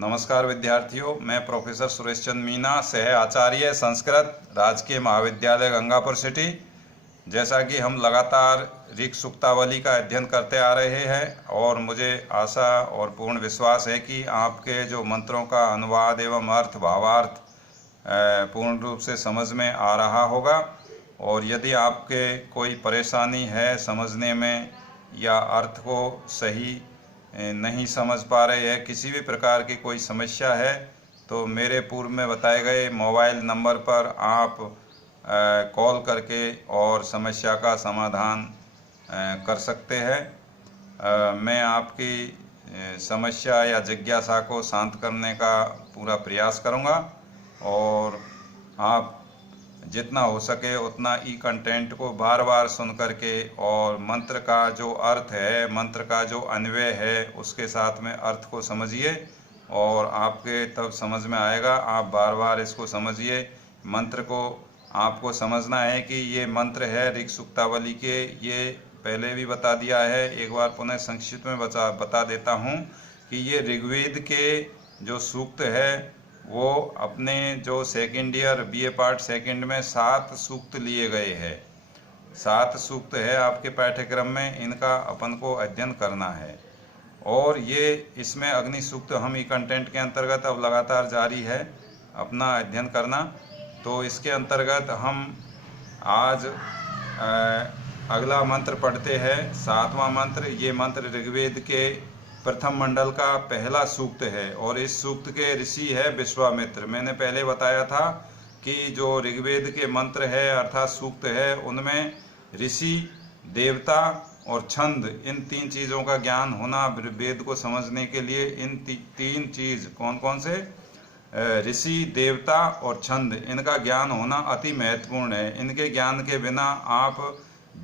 नमस्कार विद्यार्थियों, मैं प्रोफेसर सुरेश चंद मीना, सह आचार्य संस्कृत, राजकीय महाविद्यालय गंगापुर सिटी। जैसा कि हम लगातार ऋक् सूक्तावली का अध्ययन करते आ रहे हैं और मुझे आशा और पूर्ण विश्वास है कि आपके जो मंत्रों का अनुवाद एवं अर्थ भावार्थ पूर्ण रूप से समझ में आ रहा होगा। और यदि आपके कोई परेशानी है समझने में या अर्थ को सही नहीं समझ पा रहे हैं, किसी भी प्रकार की कोई समस्या है, तो मेरे पूर्व में बताए गए मोबाइल नंबर पर आप कॉल करके और समस्या का समाधान कर सकते हैं। मैं आपकी समस्या या जिज्ञासा को शांत करने का पूरा प्रयास करूंगा और आप जितना हो सके उतना ई कंटेंट को बार बार सुन करके और मंत्र का जो अर्थ है, मंत्र का जो अन्वय है, उसके साथ में अर्थ को समझिए और आपके तब समझ में आएगा। आप बार बार इसको समझिए। मंत्र को आपको समझना है कि ये मंत्र है ऋक् सूक्तावली के, ये पहले भी बता दिया है, एक बार पुनः संक्षिप्त में बता देता हूँ कि ये ऋग्वेद के जो सूक्त है वो अपने जो second year BA part second में 7 सूक्त लिए गए हैं। 7 सूक्त है आपके पाठ्यक्रम में, इनका अपन को अध्ययन करना है। और ये इसमें अग्नि सूक्त हम ई कंटेंट के अंतर्गत अब लगातार जारी है अपना अध्ययन करना। तो इसके अंतर्गत हम आज अगला मंत्र पढ़ते हैं, 7वां मंत्र। ये मंत्र ऋग्वेद के प्रथम मंडल का पहला सूक्त है और इस सूक्त के ऋषि है विश्वामित्र। मैंने पहले बताया था कि जो ऋग्वेद के मंत्र है अर्थात सूक्त है, उनमें ऋषि, देवता और छंद, इन 3 चीज़ों का ज्ञान होना वेद को समझने के लिए, इन 3 चीज़ कौन कौन से, ऋषि, देवता और छंद, इनका ज्ञान होना अति महत्वपूर्ण है। इनके ज्ञान के बिना आप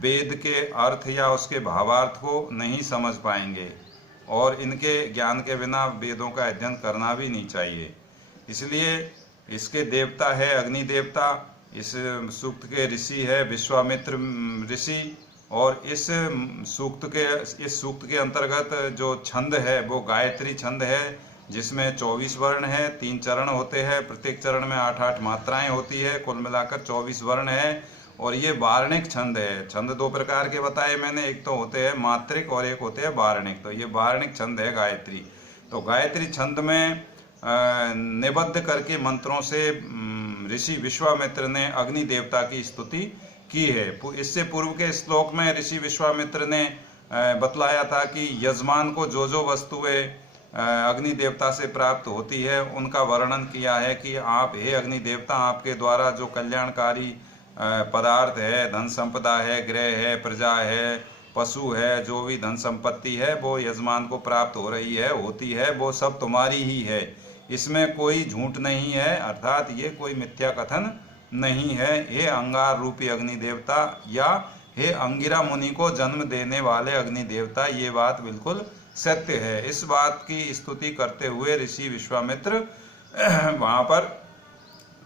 वेद के अर्थ या उसके भावार्थ को नहीं समझ पाएंगे और इनके ज्ञान के बिना वेदों का अध्ययन करना भी नहीं चाहिए। इसलिए इसके देवता है अग्नि देवता, इस सूक्त के ऋषि है विश्वामित्र ऋषि और इस सूक्त के अंतर्गत जो छंद है वो गायत्री छंद है, जिसमें 24 वर्ण है, 3 चरण होते हैं, प्रत्येक चरण में 8-8 मात्राएं होती है, कुल मिलाकर 24 वर्ण है। और ये वार्णिक छंद है। छंद 2 प्रकार के बताए मैंने, एक तो होते हैं मात्रिक और एक होते हैं वार्णिक। तो ये वार्णिक छंद है गायत्री। तो गायत्री छंद में निबद्ध करके मंत्रों से ऋषि विश्वामित्र ने अग्नि देवता की स्तुति की है। इससे पूर्व के श्लोक में ऋषि विश्वामित्र ने बतलाया था कि यजमान को जो जो वस्तुएं अग्नि देवता से प्राप्त होती है उनका वर्णन किया है कि आप हे अग्नि देवता, आपके द्वारा जो कल्याणकारी पदार्थ है, धन संपदा है, गृह है, प्रजा है, पशु है, जो भी धन संपत्ति है वो यजमान को प्राप्त हो रही है, होती है, वो सब तुम्हारी ही है। इसमें कोई झूठ नहीं है, अर्थात ये कोई मिथ्या कथन नहीं है। हे अंगार रूपी अग्नि देवता या हे अंगिरा मुनि को जन्म देने वाले अग्नि देवता, ये बात बिल्कुल सत्य है। इस बात की स्तुति करते हुए ऋषि विश्वामित्र वहाँ पर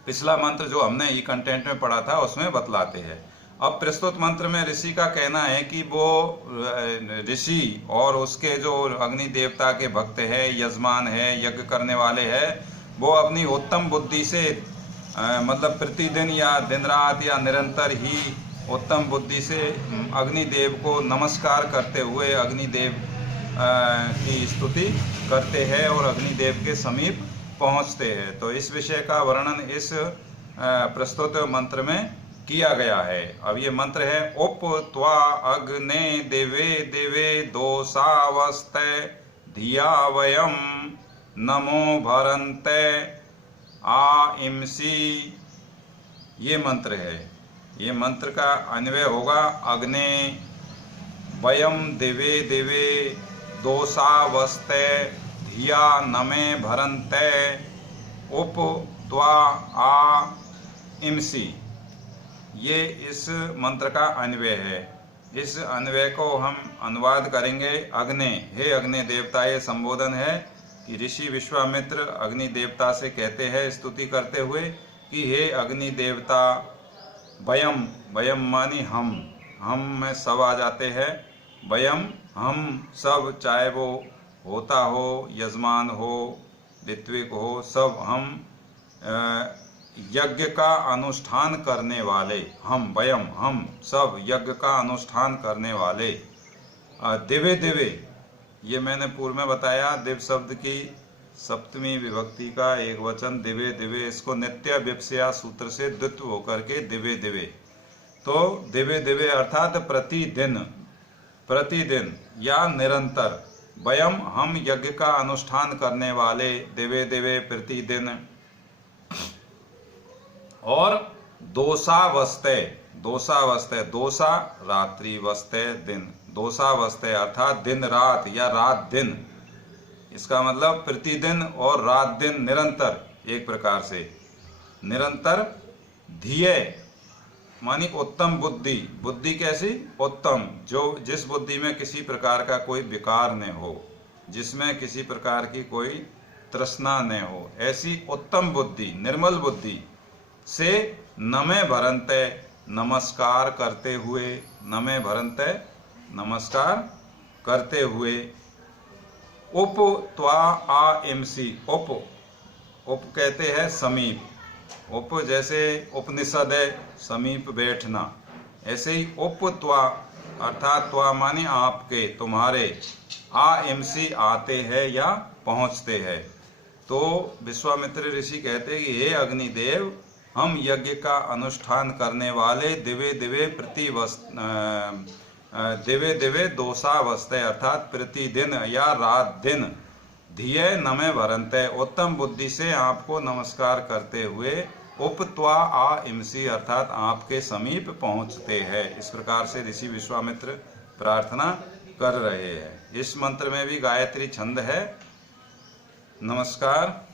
पिछला मंत्र जो हमने ई कंटेंट में पढ़ा था उसमें बतलाते हैं। अब प्रस्तुत मंत्र में ऋषि का कहना है कि वो ऋषि और उसके जो अग्नि देवता के भक्त है, यजमान है, यज्ञ करने वाले हैं, वो अपनी उत्तम बुद्धि से मतलब प्रतिदिन या दिन रात या निरंतर ही उत्तम बुद्धि से अग्निदेव को नमस्कार करते हुए अग्निदेव की स्तुति करते हैं और अग्निदेव के समीप पहुंचते हैं। तो इस विषय का वर्णन इस प्रस्तुत मंत्र में किया गया है। अब ये मंत्र है उप त्वा अग्ने देवे देवे दोषावस्ते धिया वयम नमो भरन्ते आ इमसी। ये मंत्र है। ये मंत्र का अन्वय होगा अग्ने वयम देवे देवे दोषावस्ते धिया नमे भरन्ते उप त्वा आ इमसी। ये इस मंत्र का अन्वय है। इस अन्वय को हम अनुवाद करेंगे अग्नि, हे अग्नि देवता। ये संबोधन है कि ऋषि विश्वामित्र अग्नि देवता से कहते हैं स्तुति करते हुए कि हे अग्नि देवता, वयम, वयम मानी हम में सब आ जाते हैं। वयम हम सब, चाहे वो होता हो, यजमान हो ऋत्विक हो, सब हम यज्ञ का अनुष्ठान करने वाले, हम सब यज्ञ का अनुष्ठान करने वाले। दिवे दिवे, ये मैंने पूर्व में बताया, दिव शब्द की सप्तमी विभक्ति का एक वचन दिवे दिवे, इसको नित्य विपस्या सूत्र से द्वित्व होकर के दिवे दिवे। तो दिवे दिवे अर्थात प्रतिदिन, प्रतिदिन या निरंतर। वयम, हम यज्ञ का अनुष्ठान करने वाले, दिवे दिवे प्रतिदिन। और दोषावस्थे, दोषावस्थे, दोषा रात्रि वस्ते दिन, दोषावस्थे अर्थात दिन रात या रात दिन। इसका मतलब प्रतिदिन और रात दिन, निरंतर, एक प्रकार से निरंतर। धिये मानी उत्तम बुद्धि, बुद्धि कैसी? उत्तम, जो जिस बुद्धि में किसी प्रकार का कोई विकार न हो, जिसमें किसी प्रकार की कोई तृष्णा न हो, ऐसी उत्तम बुद्धि, निर्मल बुद्धि से नमे भरंते, नमस्कार करते हुए, नमे भरंते, नमस्कार करते हुए। उप त्वा आ इमसी, उप, उप कहते हैं समीप, उप जैसे उपनिषद है समीप बैठना, ऐसे ही उप त्वा अर्थात त्वा माने आपके, तुम्हारे, आ इमसी आते हैं या पहुँचते हैं। तो विश्वामित्र ऋषि कहते हैं कि हे अग्निदेव, हम यज्ञ का अनुष्ठान करने वाले दिवे दिवे दिवे दिवे दोषावस्थे अर्थात प्रतिदिन या रात दिन, धिये नमे भरंते, उत्तम बुद्धि से आपको नमस्कार करते हुए, उपत्वा आ इमसी अर्थात आपके समीप पहुँचते हैं। इस प्रकार से ऋषि विश्वामित्र प्रार्थना कर रहे हैं। इस मंत्र में भी गायत्री छंद है। नमस्कार।